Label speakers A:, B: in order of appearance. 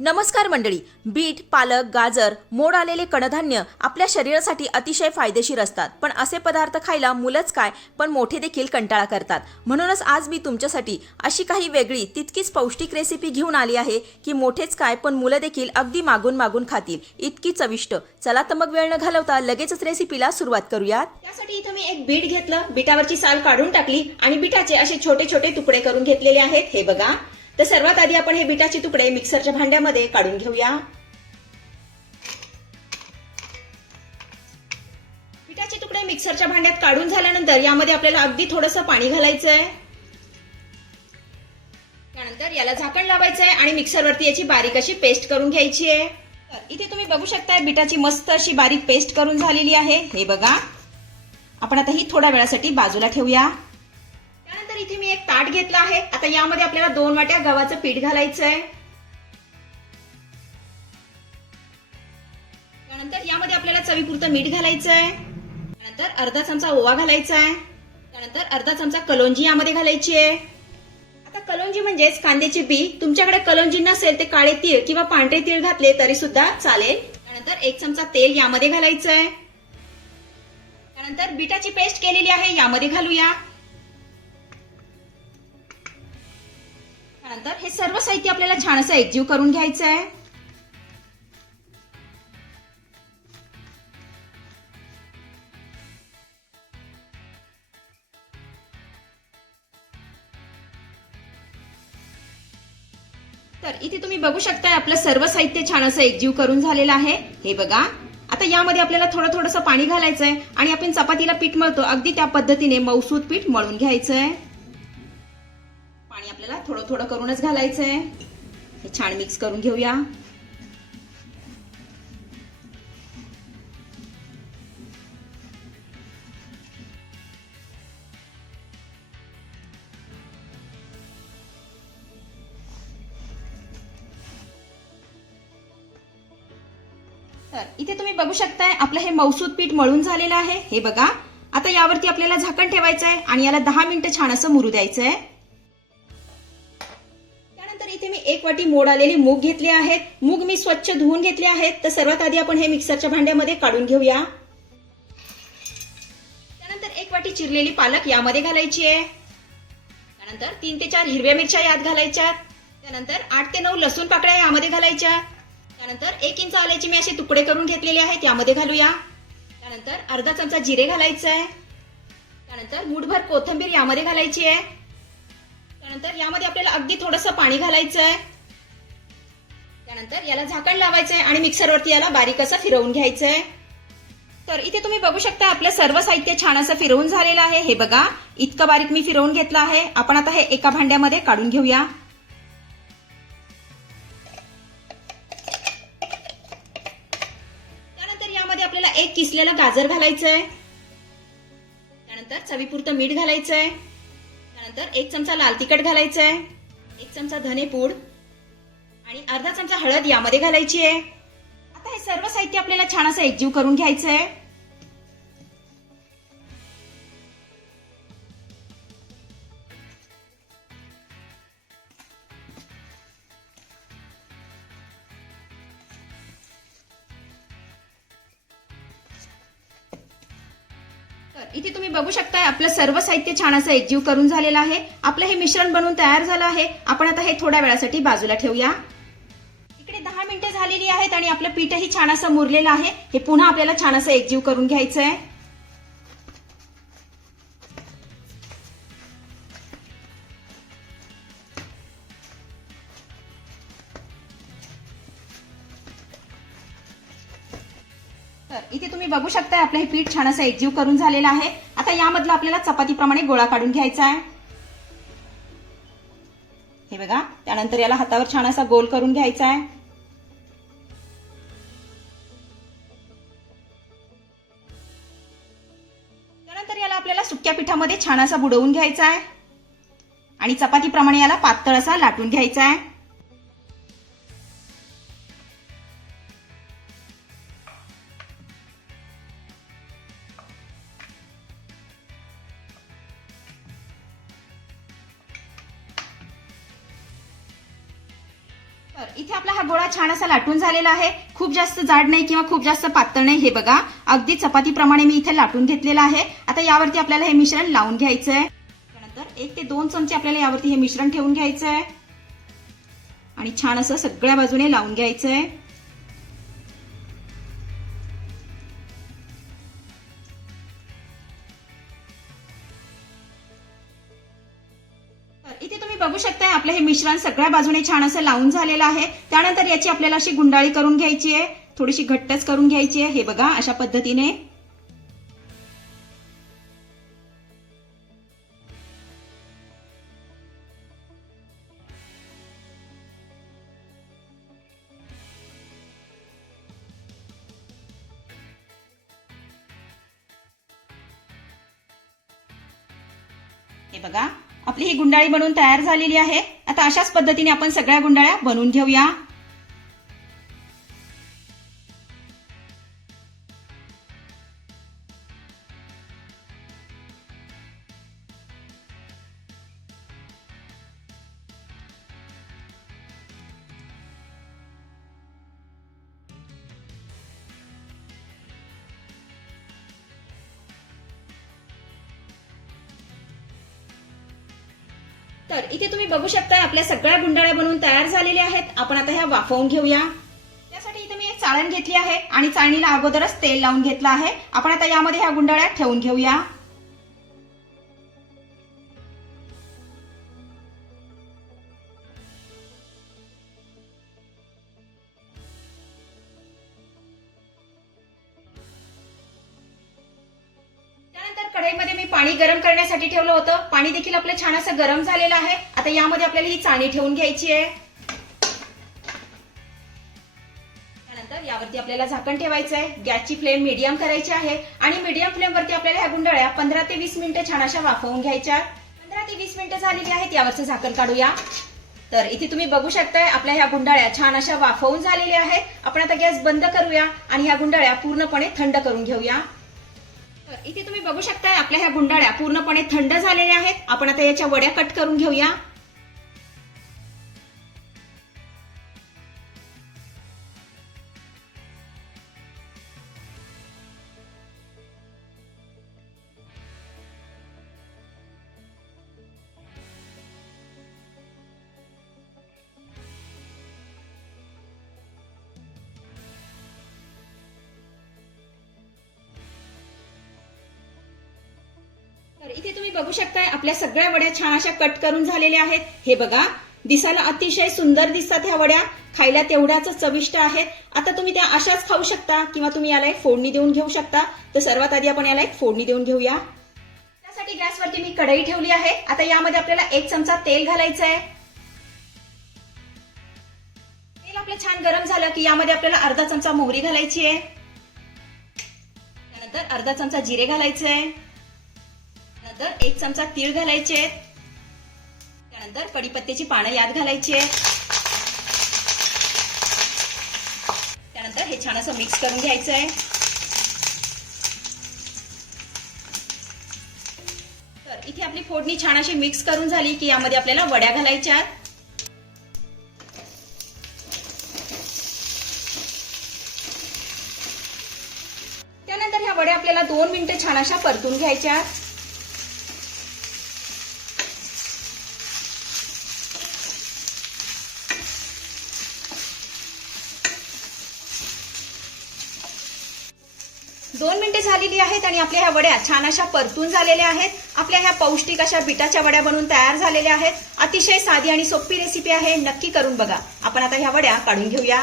A: नमस्कार मंडळी. बीट पालक गाजर मोड आलेले कडधान्य आपल्या शरीरासाठी अतिशय फायदेशीर असतात. पण असे पदार्थ खायला मुलंच काय? पण मोठे देखील कंटाळा करतात. म्हणूनच आज मी तुमच्यासाठी अशी काही वेगळी तितकीच पौष्टिक रेसिपी घेऊन आली आहे की मोठेच काय पण मुलं देखील अगदी मागून मागून खातील. इतकी चविष्ट. चला तर मग वेळ न घालवता लगेचच रेसिपीला सुरुवात करूयात.
B: त्यासाठी इथं मी एक बीट घेतलं. बिटावरची साल काढून टाकली आणि बिटाचे असे छोटे छोटे तुकडे करून घेतलेले आहेत. हे बघा. तर सर्वात आधी आपण हे बिटाचे तुकडे मिक्सरच्या भांड्यामध्ये काढून घेऊया. बिटाचे तुकडे मिक्सरच्या भांड्यात काढून झाल्यानंतर यामध्ये आपल्याला अगदी थोडंसं पाणी घालायचं आहे त्यानंतर याला झाकण लावायचं आहे आणि मिक्सरवरती याची बारीक अशी पेस्ट करून घ्यायची आहे. तर इथे तुम्ही बघू शकताय बिटाची मस्त अशी बारीक पेस्ट करून झालेली आहे. हे बघा. आपण आता ही थोड्या वेळासाठी बाजूला ठेवूया. इथे मी एक ताट घेतला आहे. आता यामध्ये आपल्याला दोन वाट्या गव्हाचं पीठ घालायचं आहे त्यानंतर यामध्ये आपल्याला चवीपुरतं मीठ घालायचं आहे त्यानंतर अर्धा चमचा ओवा घालायचा आहे त्यानंतर अर्धा चमचा कलोंजी यामध्ये घालायची आहे. आता कलोंजी म्हणजेच कांद्याची बी. तुमच्याकडे कलोंजी नसेल ते काळे तीळ किंवा पांढरे तीळ घातले तरी सुद्धा चालेल. त्यानंतर एक चमचा तेल यामध्ये घालायचं आहे त्यानंतर बिटाची पेस्ट केलेली आहे यामध्ये घालूया. त्यानंतर हे सर्व साहित्य आपल्याला छान असं एकजीव करून घ्यायचं आहे तर इथे तुम्ही बघू शकताय आपलं सर्व साहित्य छान असं एकजीव करून झालेलं आहे. हे बघा आता यामध्ये आपल्याला थोडं थोडंसं पाणी घालायचं आहे आणि आपण चपातीला पीठ मळतो. अगदी त्या पद्धतीने मौसूद पीठ मळून घ्यायचं आहे पाणी आपल्याला थोडं थोडं करूनच घालायचं आहे हे छान मिक्स करून घेऊया. तर इथे तुम्ही बघू शकताय आपलं हे मौसूद पीठ मळून झालेलं आहे. हे बघा. आता यावरती आपल्याला झाकण ठेवायचं आहे आणि याला दहा मिनिटं छान असं मुरू द्यायचं आहे मी मोड आलेली मूग घेतली आहेत मूग मी स्वच्छ धुवून घेतले आहेत तर सर्वात आधी आपण हे मिक्सरच्या भांड्यामध्ये काढून घेऊया. त्यानंतर एक वाटी चिरलेली पालक यामध्ये घालायची आहे. त्यानंतर तीन ते चार हिरव्या मिरच्या यात घालायच्या. त्यानंतर आठ ते नऊ लसूण पाकळ्या यामध्ये घालायच्या. त्यानंतर एक इंच आल्याचे मी असे तुकडे करून घेतलेले आहेत यामध्ये घालूया. त्यानंतर अर्धा चमचा जिरे घालायचं. आहे त्यानंतर मुठभर कोथिंबीर यामध्ये घालायची आहे. त्यानंतर यामध्ये आपल्याला अगदी थोडंसं पाणी घालायचं आहे त्यानंतर याला झाकण लावायचं आहे आणि मिक्सरवरती याला बारीक असं फिरवून घ्यायचं आहे तर इथे तुम्ही बघू शकता आपलं सर्व साहित्य छान असं फिरवून झालेलं आहे. हे बघा इतकं बारीक मी फिरवून घेतलं आहे. आपण आता हे एका भांड्यामध्ये काढून घेऊया. त्यानंतर यामध्ये आपल्याला एक किसलेलं गाजर घालायचं आहे त्यानंतर चवीपुरतं मीठ घालायचं आहे त्यानंतर एक चमचा लाल तिखट घालायचं आहे एक चमचा धने पूड आणि अर्धा चमचा हळद यामध्ये घालायची आहे. आता हे सर्व साहित्य आपल्याला छान असं एकजीव करून घ्यायचं आहे तर इथे तुम्ही बघू शकताय आपलं सर्व साहित्य छान असं एकजीव करून झालेलं आहे. आपलं हे मिश्रण बनवून तयार झालं आहे. आपण आता हे थोड्या वेळासाठी बाजूला ठेवूया. आपलं पीठही छान असं मुरलेलं आहे. हे पुन्हा आपल्याला छान असं एकजीव करून घ्यायचं आहे तर इथे तुम्ही बघू शकताय आपलं हे पीठ छान असं एकजीव करून झालेलं आहे. आता यामधलं आपल्याला चपातीप्रमाणे गोळा काढून घ्यायचा आहे हे बघा त्यानंतर याला हातावर छान असा गोल करून घ्यायचा आहे पिठामध्ये छान असा बुडवून घ्यायचा आहे. आणि चपातीप्रमाणे याला पातळ असा लाटून घ्यायचा आहे. तर इथे आपला हा गोळा छान असा लाटून झालेला आहे. खूप जास्त जाड नाही किंवा खूप जास्त पातळ नाही हे बघा. अगदी चपातीप्रमाणे मी इथे लाटून घेतलेलं आहे. आता यावरती आपल्याला हे मिश्रण लावून घ्यायचं आहे त्यानंतर एक ते दोन चमचे आपल्याला यावरती हे मिश्रण ठेवून घ्यायचं आहे आणि छान असं सगळ्या बाजूने लावून घ्यायचं आहे इथे तुम्ही बघू शकताय आपलं हे मिश्रण सगळ्या बाजूने छान असं लावून झालेलं आहे. त्यानंतर याची आपल्याला अशी गुंडाळी करून घ्यायची आहे. थोडीशी घट्टच करून घ्यायची आहे. हे बघा अशा पद्धतीने. हे बघा आपली ही गुंडाळी बनवून तयार झालेली आहे. आता अशाच पद्धतीने आपण सगळ्या गुंडाळ्या बनवून घेऊया. तर इथे तुम्ही बघू शकताय आपल्या सगळ्या गुंडाळ्या बनवून तयार झालेल्या आहेत. आपण आता ह्या वाफवून घेऊया. त्यासाठी इथे मी एक चाळण घेतली आहे आणि चाळणीला अगोदरच तेल लावून घेतलं आहे. आपण आता यामध्ये ह्या गुंडाळ्या ठेवून घेऊया. कढईमध्ये मी पाणी गरम करण्यासाठी ठेवलं होतं. पाणी देखील आपलं छान असं गरम झालेलं आहे. आता यामध्ये आपल्याला ही चाणी ठेवून घ्यायची आहे. त्यानंतर यावरती आपल्याला झाकण ठेवायचं आहे. गॅसची फ्लेम मीडियम करायची आहे. आणि मीडियम फ्लेमवरती आपल्याला ह्या गुंडाळ्या पंधरा ते वीस मिनिटं छान अशा वाफवून घ्यायच्या पंधरा ते वीस मिनिटं झालेली आहेत. यावरचं झाकण काढूया. तर इथे तुम्ही बघू शकताय आपल्या ह्या गुंडाळ्या छान अशा वाफवून झालेल्या आहेत. आपण आता गॅस बंद करूया आणि ह्या गुंडाळ्या पूर्णपणे थंड करून घेऊया. तर इथे तुम्ही बघू शकताय आपल्या ह्या गुंडाळ्या पूर्णपणे थंड झालेल्या आहेत. आपण आता याच्या वड्या कट करून घेऊया. इथे तुम्ही बघू शकताय आपल्या सगळ्या वड्या छान अशा कट करून झालेल्या आहेत. हे बघा दिसायला अतिशय सुंदर दिसतात ह्या वड्या. खायला तेवढ्याच चविष्ट आहेत. आता तुम्ही त्या अशाच खाऊ शकता किंवा तुम्ही याला एक फोडणी देऊन घेऊ शकता. तर सर्वात आधी आपण याला एक फोडणी देऊन घेऊया. त्यासाठी गॅसवरती मी कढई ठेवली आहे. आता यामध्ये आपल्याला एक चमचा तेल घालायचं आहे. तेल आपलं छान गरम झालं की यामध्ये आपल्याला अर्धा चमचा मोहरी घालायची आहे. त्यानंतर अर्धा चमचा जिरे घालायचे आहे. त्यानंतर एक चमचा तीळ घालायचे आहेत. त्यानंतर कडीपत्त्याची पानं यात घालायची आहेत. त्यानंतर हे छान असं मिक्स करून घ्यायचं आहे. तर इथे आपली फोडणी छान अशी मिक्स करून झाली की यामध्ये आपल्याला वड्या घालायच्या आहेत. त्यानंतर ह्या वड्या आपल्याला दोन मिनिटं छान अशा परतून घ्यायच्या दोन मिनिटे झालेली आहेत आणि आपल्या ह्या वड्या छान अशा परतून झालेल्या आहेत. आपल्या ह्या पौष्टिक अशा बिटाच्या वड्या बनवून तयार झालेल्या आहेत. अतिशय साधी आणि सोपी रेसिपी आहे. नक्की करून बघा. आपण आता ह्या वड्या काढून घेऊया.